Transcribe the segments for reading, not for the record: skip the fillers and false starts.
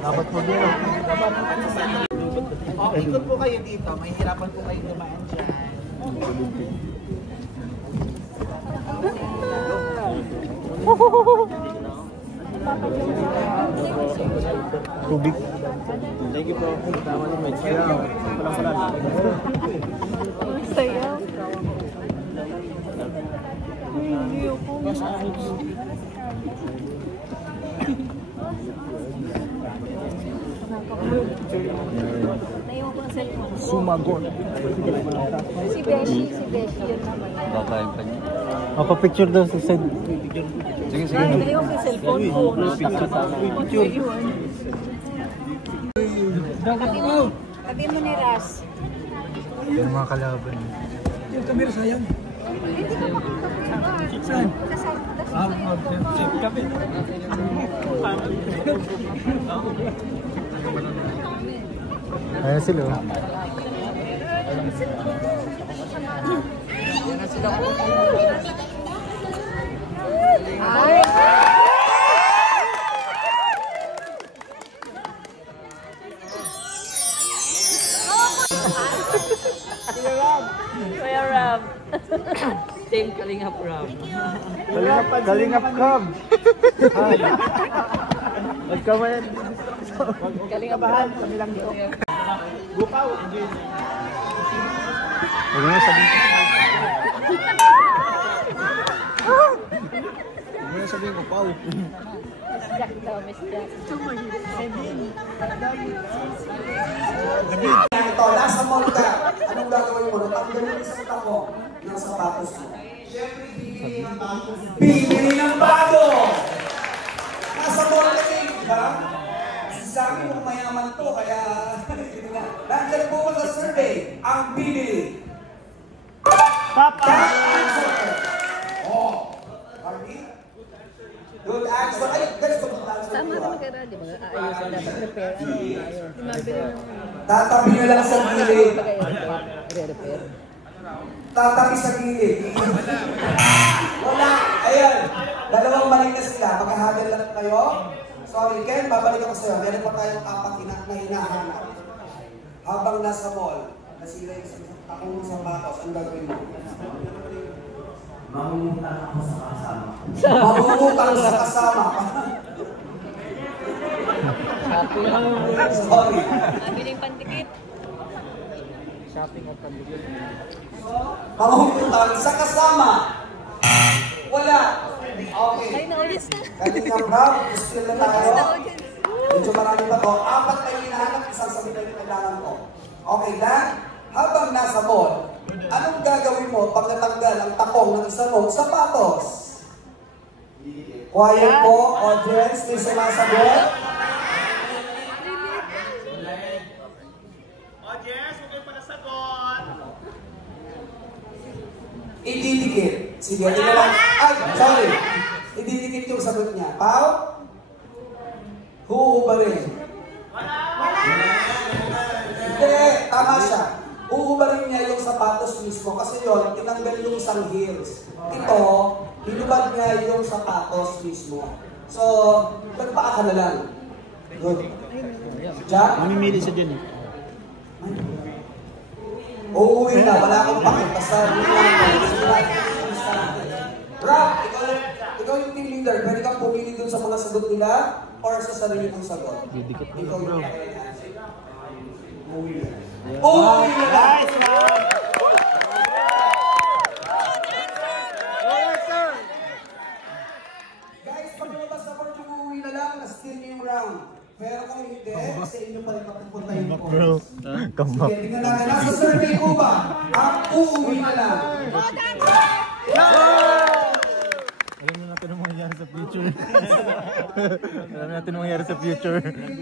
Dapat po din. Ikot po kayo dito. Mahihirapan po kayo dumaan dyan. Tubig. Thank you po. Tama ni Mike. Walang salamat. Sayaw. Hindi ako. Naiwan ko ang cellphone. Sumagot. Si Beshi yun naman. Babayin pa niya. Mapapicture daw sa side. Sige, sige. Naiwan ko yung cellphone ko. Picture. Tabi mo ni Ras. Yung mga kalaban. Yung camera sayang. Saan? Kapit. Ayan sila. Ay! Kuya Rob. Team Kalingap Rob. Kalingap Cub. Huwag ka man. Kalingabahan. Kami lang dito. Gupaw. Huwag mo sabihin. Huwag mo sabihin ko, Pao. Miss Jack daw, Miss Jack. Ito, nasa mall ka. Anong gagawin mo? Natanggalin yung isang tako ng sapatos mo. Siyempre, bibili ng bago! Nasa mall ka din, ba? Sabi mo mayaman to, kaya... Nandiyan po sa survey, ang bibili. Papa! Oh! Barbie? Good answer. Ay, guys, pag-answer. Tama naman kayo, di ba? Ayos na dapat repair. Tatabi na lang sa gilid. Repair. Tatabi sa gilid. Wala. Ayan. Dalawang balik na sila. Maghahabol lang kayo. Sorry, Ken, babalik ako sa'yo. Meron pa tayong apat na hinahanap. Habang nasa mall, nasira yung takong sapatos, ang gagawin mo? Mamumutang ako sa kasama. Mamumutang sa kasama. Sorry. Biling pandikit. Shopping at pandikit. Mamumutang sa kasama. Wala. Okay. Ay, na-audience na. Kanina Rob, still na tayo. Medyo marami pa to. Apat na hinahanap, isang sabi na yung kailangan ko. Okay, Dan? Habang nasa mall, anong gagawin mo pag natanggal ang takong ng isa mong sapatos? Quiet po, audience, may sumasagot. Audience, huwag kayo pala sagot. Ididikit. Sige, hindi na lang. Ay, sorry. Ididikit yung sagot niya. Pao? Huhubarin. Hindi, tama siya. Huhubarin niya yung sapatos mismo kasi yun, tinanggal yung isang heels. Ito, hinubad niya yung sapatos mismo. So, nagpaa ka na lang. Good. Jack? Mamimili siya dyan eh. Uuwi na, wala akong pakita sa Rob, ikaw yung team leader. Pwede kang pumili dun sa mga sagot nila or sa sarili mong sagot. Ikaw yung uuwi na. Uuwi na! Nice, man! Guys, pag lumabas na board yung uuwi na lang, na-steal niyo yung round. Pero kung hindi, sa inyo pa rin mapupunta yung points. Sige, tingnan natin. Nasa survey ko ba? Ang uuwi na lang. Alam na natin ang mangyayari sa future. Alam na natin ang mangyayari sa future. Hindi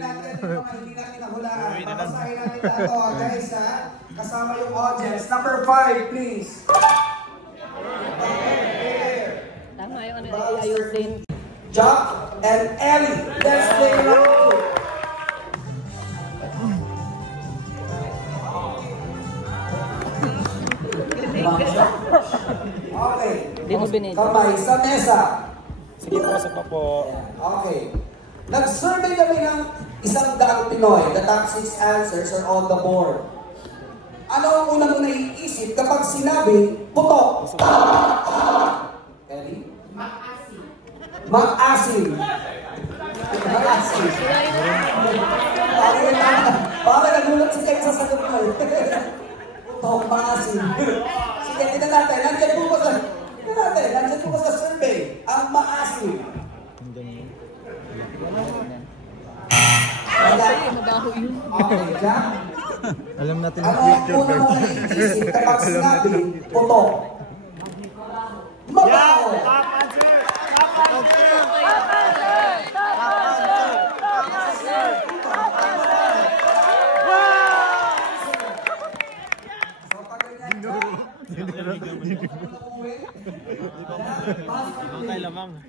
natin nahulaan. Papasahin natin ito, guys, ha? Kasama yung audience. Number 5, please. Tama yung ano, ayusin. Jack and Ellie. Let's play round 2. Okay. Hindi mo kamay sa mesa. Sige po, sa pa po. Okay. Nag-survey kami ng 100 Pinoy. The top 6 answers are on the board. Ano ang unang mo naiisip kapag sinabi, putok? Ellie? Mag-asim. Mag-asim. Mag-asim. Parang nagulat si Ken sa sagot mo. Putok, mag-asim. Sige, tignan natin. Nandiyan po ba sa survey ang maasim? Mabaho yun. Okay, Jack? Alam natin Ano ang unang mo naiisip kapag sinabi, putok? Mabaho! So, pag ganyan,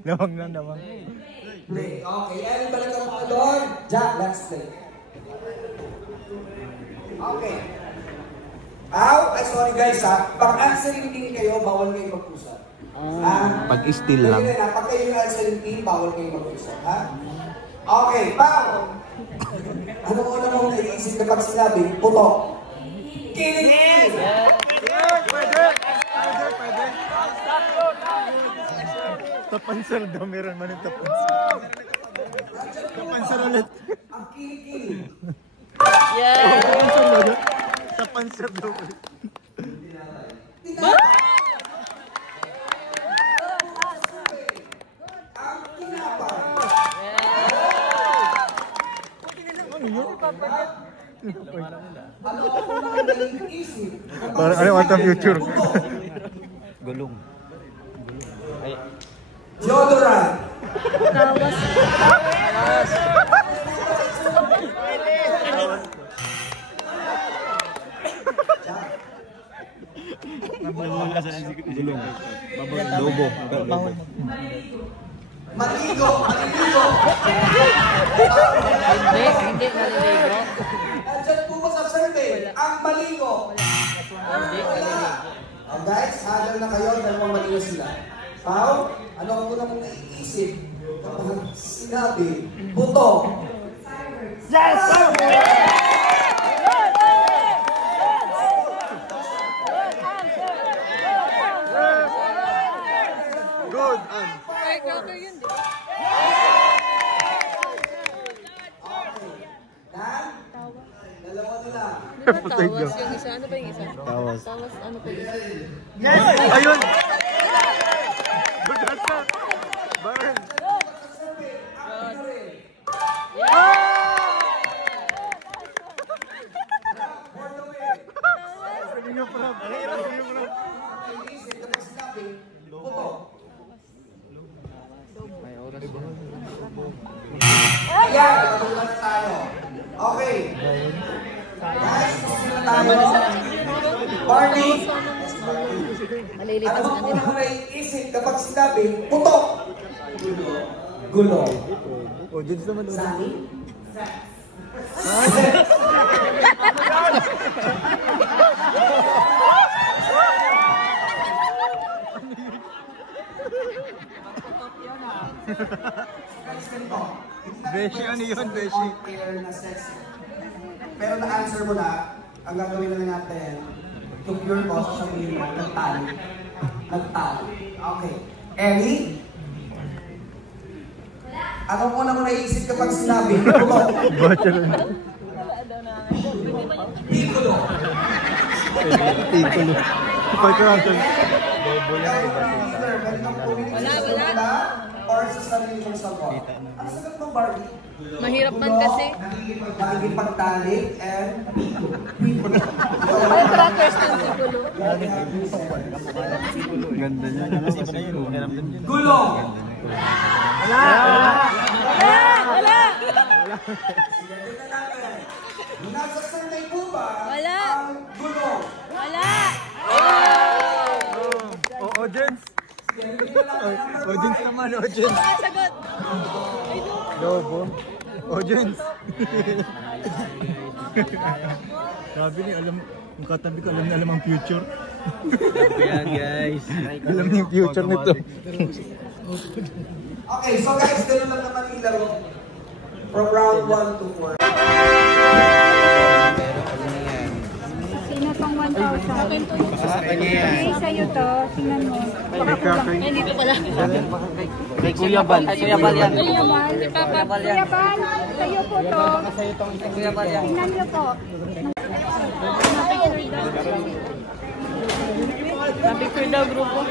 Lamang na, lamang. play. Okay, Ellie, balik ang mga doon. Jack, let's play. Okay. Ay, sorry guys ha. Pag answering team kayo, bawal kayo mag-usap. Pag-still lang. Pag kayo yung answering team, bawal kayo mag-usap. Ha? Okay, Pao! Ano mo na mong naiisip kapag sinabi, putok? Kinig! Tapansar daw, meron man yung tapansar. Tapansar ulit. Ang kinig! Yeah! Tapansar daw ulit. Ang tinapay! Ano ako na naiisip? Parang ano ang future? Gulong. Ay, Deodorant! gulong. Lobo. Maligo! Maligo! Hindi, maliligo. Nandiyan po ba sa survey? Ang maligo! Wala! Oh, guys, hadal na kayo, dalawang maligo sila. Pao, ano ang unang mong naiisip kapag sinabi, buto? Yes! Good! Firecracker yun, di ba? Dan? Dalawa na lang. Di ba tawas yung isa? Ano ba yung isa? Tawas. Tawas, ano pa yung isa? Ayun! Bagasa! Baran! Sabi nga prab. Naiisip kapag sinabi, buto? Ayan, natulad tayo. Okay. Guys, susunod na tayo. Barney, Malilipas ano na bang nila. unang naiisip kapag sinabi, putok? Gulo. O, dun sa manood. Sani? Beshi, ano yun, Beshi? Pero na-answer mo na, ang gagawin na lang natin, to pure cause, sabihin mo, nagtali. Nagtali. Okay. Ellie? Anong una mo naisip kapag sinabi? Bachelor. Piccolo. Titulo. Pagkakasal. Wala. Or sa sarili mong sagot? Ang sagot mo, Barbie? Mahirap man kasi. Nagiging pagtalik and piccolo. Ay, crackers ng sipulo. Ganda niya. Gulong! Wala! Sige, tignan natin. Nasa survey po ba Wala. ang gulong? Wala! Audience. Audience naman, audience. Sagot! Lobo. Audience. Sabi ni, alam, yung katabi ko, alam niya alam ang future. Ayan guys. Alam niyo yung future nito. Okay, so guys, ganun lang naman yung laro. From round 1 to 4. Sino tong 1,000? Okay, sa'yo to. Tingnan mo. Baka kulang. Ay, dito pala. Kay Kuya Bal. Kuya Bal yan. Kuya Bal. Kuya Bal, sa'yo po to. Tingnan niyo po. Napicture daw grupo.